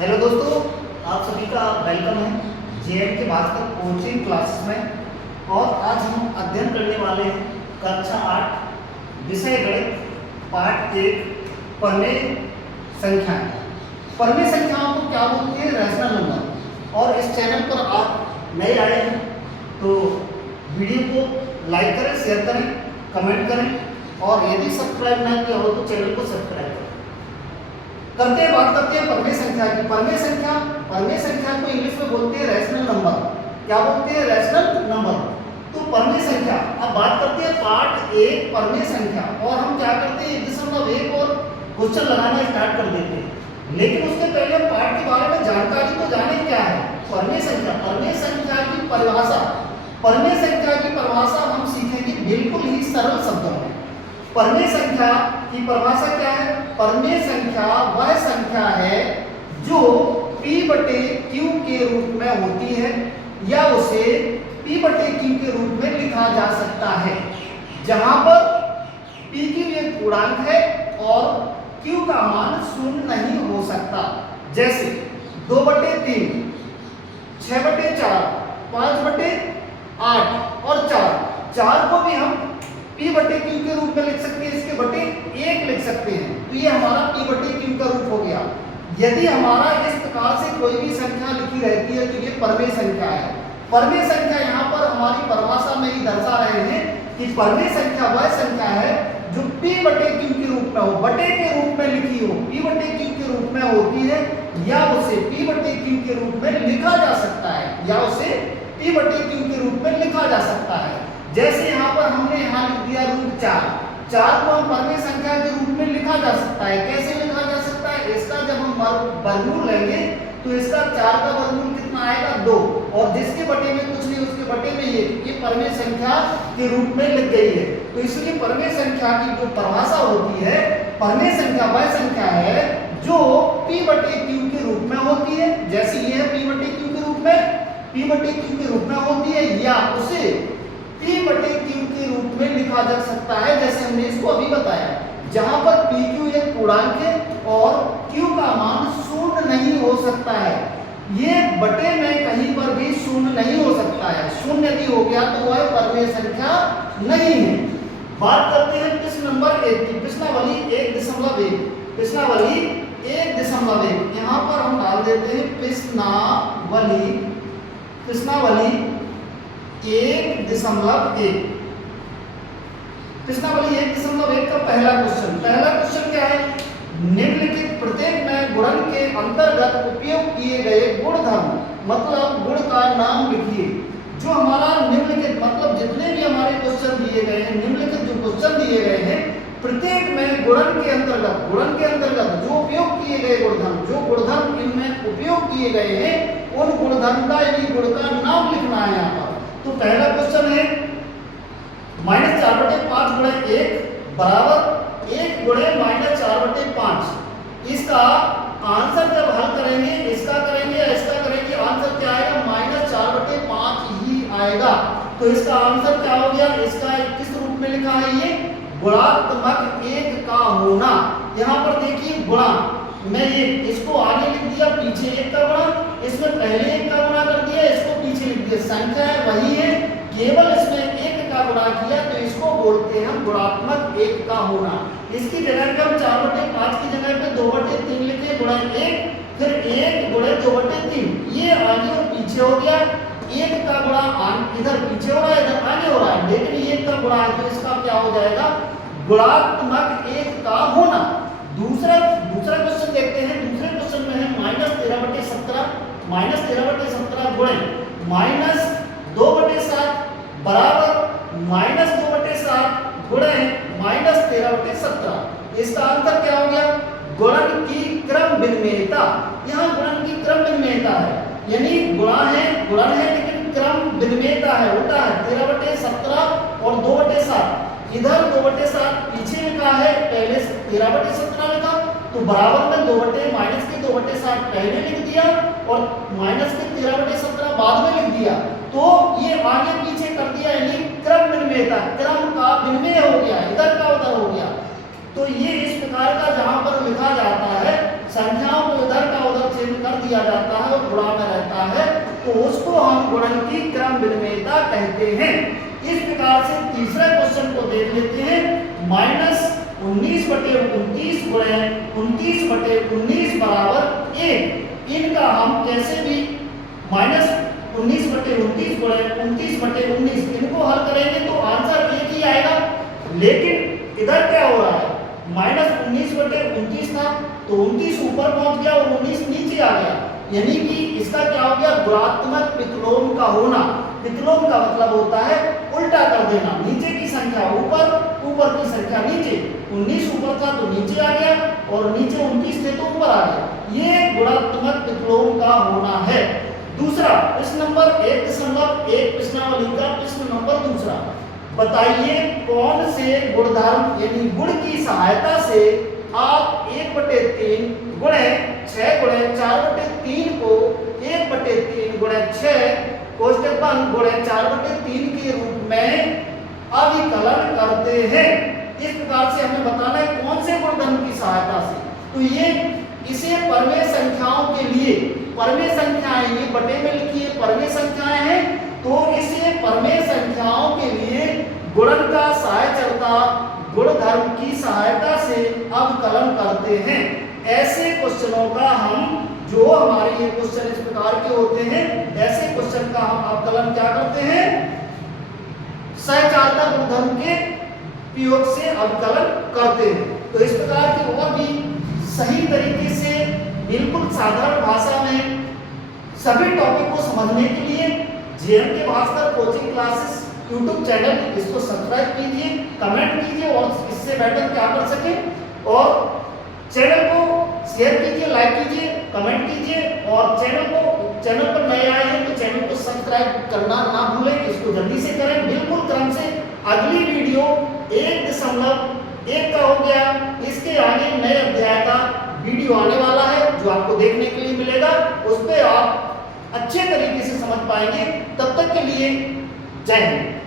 Hello दोस्तों, आप सभी का वेलकम है JNK भास्कर कोचिंग क्लासेस में। और आज हम अध्ययन करने वाले हैं कक्षा 8 विषय गणित पार्ट 1 परमेय संख्याएं। परमेय संख्याओं को क्या बोलते हैं? Rational number. और इस चैनल पर आप नए आए हैं तो वीडियो को लाइक करें, शेयर करें, कमेंट करें और यदि सब्सक्राइब ना किया हो तो चैनल को सब्सक्राइब करें। बात करते हैं परमेय संख्या की। परमेय संख्या को इंग्लिश में बोलते हैं रैशनल नंबर। क्या बोलते हैं? Rational number. तो परमेय संख्या, अब बात करते हैं पार्ट 1 परमेय संख्या। और हम क्या करते हैं, 1.1 और क्वेश्चन लगाना स्टार्ट कर देते हैं। लेकिन उसके पहले हम पार्ट के बारे में जानकारी तो जाने क्या है परमेय संख्या। परमेय संख्या की परिभाषा, परमेय संख्या की परिभाषा हम सीखेंगे बिल्कुल ही सरल शब्दों में। परमेय संख्या की परिभाषा क्या है? परमेय संख्या वह संख्या है जो P/Q के रूप में होती है या उसे P/Q के रूप में लिखा जा सकता है, जहां पर PQ एक पूर्णांक है और Q का मान शून्य नहीं हो सकता। जैसे 2/3, 6/4, 5/8 और 4 को भी हम P/Q के रूप में लिख सकते हैं, इसके बटे 1 लिख सकते हैं। तो ये हमारा P/Q का रूप हो गया। यदि हमारा इस प्रकार से कोई भी संख्या लिखी रहती है तो ये परमेय संख्या है। परमेय संख्या यहाँ पर हमारी परिभाषा में ही दर्शा रहे हैं कि परमेय संख्या वह संख्या है जो P/Q के रूप में हो, बटे के रूप में लिखी हो, P/Q के रूप में होती है या उसे P/Q के रूप में लिखा जा सकता है, या उसे P/Q के रूप में लिखा जा सकता है। जैसे यहाँ पर हमने यहाँ लिख दिया √4 को हम परमेय संख्या के रूप में लिखा जा सकता है। कैसे लिखा जा सकता है? इसका जब हम वर्गमूल लेंगे तो इसका 4 का वर्गमूल कितना आएगा? 2, और जिसके बटे में कुछ नहीं उसके बटे में ये परमेय संख्या के रूप में लिख गई है। तो इसलिए परमेय संख्या की जो परिभाषा होती है, परमेय संख्या वह संख्या है जो P/Q के रूप में होती है। जैसे ये है P/Q के रूप में होती है, या उसे P/Q के रूप में लिखा जा सकता है, जैसे हमने इसको अभी बताया, जहां पर PQ एक पूर्णांक है और Q का मान शून्य नहीं हो सकता है। ये बटे में कहीं पर भी शून्य नहीं हो सकता है। शून्य यदि हो गया तो वह परमेय संख्या नहीं है। बात करते हैं प्रश्न नंबर 1 की। प्रश्नावली 1.1, प्रश्नावली 1.1। यहाँ पर हम डाल देते हैं प्रश्नावली 1.1। प्रश्नावली 1.1 का पहला क्वेश्चन क्या है? निम्नलिखित प्रत्येक में गुणन के अंतर्गत उपयोग किए गए गुणधर्म मतलब गुण का नाम लिखिए। जो हमारा निम्नलिखित मतलब जितने भी हमारे क्वेश्चन दिए गए हैं, निम्नलिखित जो क्वेश्चन दिए गए हैं, प्रत्येक में गुणन के अंतर्गत जो उपयोग किए गए गुणधर्म, जो गुणधर्म इनमें उपयोग किए गए हैं, उन गुणधर्म का यानी गुण का नाम लिखना है यहाँ पर। तो पहला क्वेश्चन है -4/5 × 1 बराबर 1 × -4/5। इसका आंसर जब हल करेंगे, इसका करेंगे या इसका करेंगे, आंसर क्या आएगा? -4/5 ही आएगा। तो इसका आंसर क्या हो गया? इसका किस रूप में लिखा है? ये गुणात्मक 1 का होना। यहाँ पर देखिए गुणा, मैं ये इसको आगे लिख दिया, पीछे 1 का गुणा, इसमें पहले 1 का गुणा कर दिया, इसको पीछे लिख दिया। संख्या वही है, केवल इसमें 1 का गुणा किया, तो इसको बोलते हैं गुणात्मक 1 का होना। इसकी जगह पे हम 4/5 की जगह पे 2/3 लिखे, गुणा 1, फिर 1 × 2/3। ये आगे और पीछे हो गया। 1 का गुणा इधर पीछे हो रहा है, इधर आगे हो रहा है, लेकिन 1 का गुणा है तो इसका क्या हो जाएगा? गुणात्मक 1 का होना। दूसरा क्वेश्चन देखते हैं। दूसरे क्वेश्चन में है -13/17 गुणे -2/7 बराबर -2/7 गुणे -13/17। इसका आंसर क्या हो गया? गुणन की क्रम विनिमेयता। यहाँ गुणन की क्रम विनिमेयता है, यानी गुणन है लेकिन क्रम विनिमेयता है, उल्टा है। 13/17 और 2/7, इधर 2/7 पीछे लिखा है, पहले 13/17 लिखा, तो बराबर में 2/7 पहले लिख दिया और -13/17 बाद में लिख दिया। तो ये आगे पीछे कर दिया, यानी क्रम विनिमेयता, क्रम का विनिमय हो गया, इधर का उधर हो गया। तो ये इस प्रकार का जहां पर लिखा जाता है, संख्याओं को इधर का उधर चेंज कर दिया जाता है और गुणा में रहता है तो उसको हम गुणन की क्रम विनिमयता कहते हैं। इस प्रकार से तीसरा क्वेश्चन को देख लेते हैं। -19/29 गुणे 29/19 बराबर 1। इनका हम कैसे भी -19/29 गुणे 29/19 इनको हल करेंगे तो आंसर एक ही आएगा। लेकिन इधर क्या हो रहा है, -19/29 था तो 29 ऊपर पहुंच गया और 19 नीचे आ गया, यानी कि इसका क्या हो गया, गुणात्मक विकलोम का होना। विकलोम का मतलब होता है उल्टा कर देना, नीचे की संख्या ऊपर, ऊपर की संख्या नीचे। 19 ऊपर था तो नीचे आ गया और नीचे 29 थे तो ऊपर आ गया, ये गुणात्मक विकलोम का होना है। दूसरा प्रश्न नंबर 1.1 प्रश्नावली का प्रश्न नंबर दूसरा, बताइए कौन से गुणधर्म यानी गुण की सहायता से आप 1/3 गुणे 6 गुणे 4/3 को 1/3 गुणे 6 कोष्टक बंद गुणे 4/3 के रूप में अभिकलन करते हैं। इस प्रकार से हमें बताना है कौन से गुणधर्म की सहायता से। तो ये इसे परमेय संख्याओं के लिए, परमेय संख्याएं ये बटे में लिखिए परमेय संख्याएं हैं, तो इसे परमेय संख्याओं के लिए गुणन का सहायचरता गुणधर्म की सहायता से अवकलन करते हैं। ऐसे क्वेश्चनों का हम, जो हमारे ये क्वेश्चन इस प्रकार के होते हैं, ऐसे क्वेश्चन का हम अवकलन क्या करते हैं, सहचारता गुणधर्म के प्रयोग से अवकलन करते हैं। तो इस प्रकार के और भी सही तरीके से बिल्कुल साधारण भाषा में सभी टॉपिक को समझने के लिए JMK Bhaskar coaching classes YouTube channel इसको सब्सक्राइब कीजिए, कमेंट कीजिए और इससे बेटर क्या कर सके, और चैनल को शेयर कीजिए, लाइक कीजिए, कमेंट कीजिए, और चैनल पर नए आए हैं तो चैनल को सब्सक्राइब करना ना भूलें, इसको जल्दी से करें बिल्कुल क्रम से। अगली वीडियो 1.1 का हो गया, इसके आगे नए अध्याय का वीडियो आने वाला है जो आपको देखने के लिए मिलेगा, उस पर आप अच्छे तरीके से समझ पाएंगे। तब तक के लिए जय हिंद।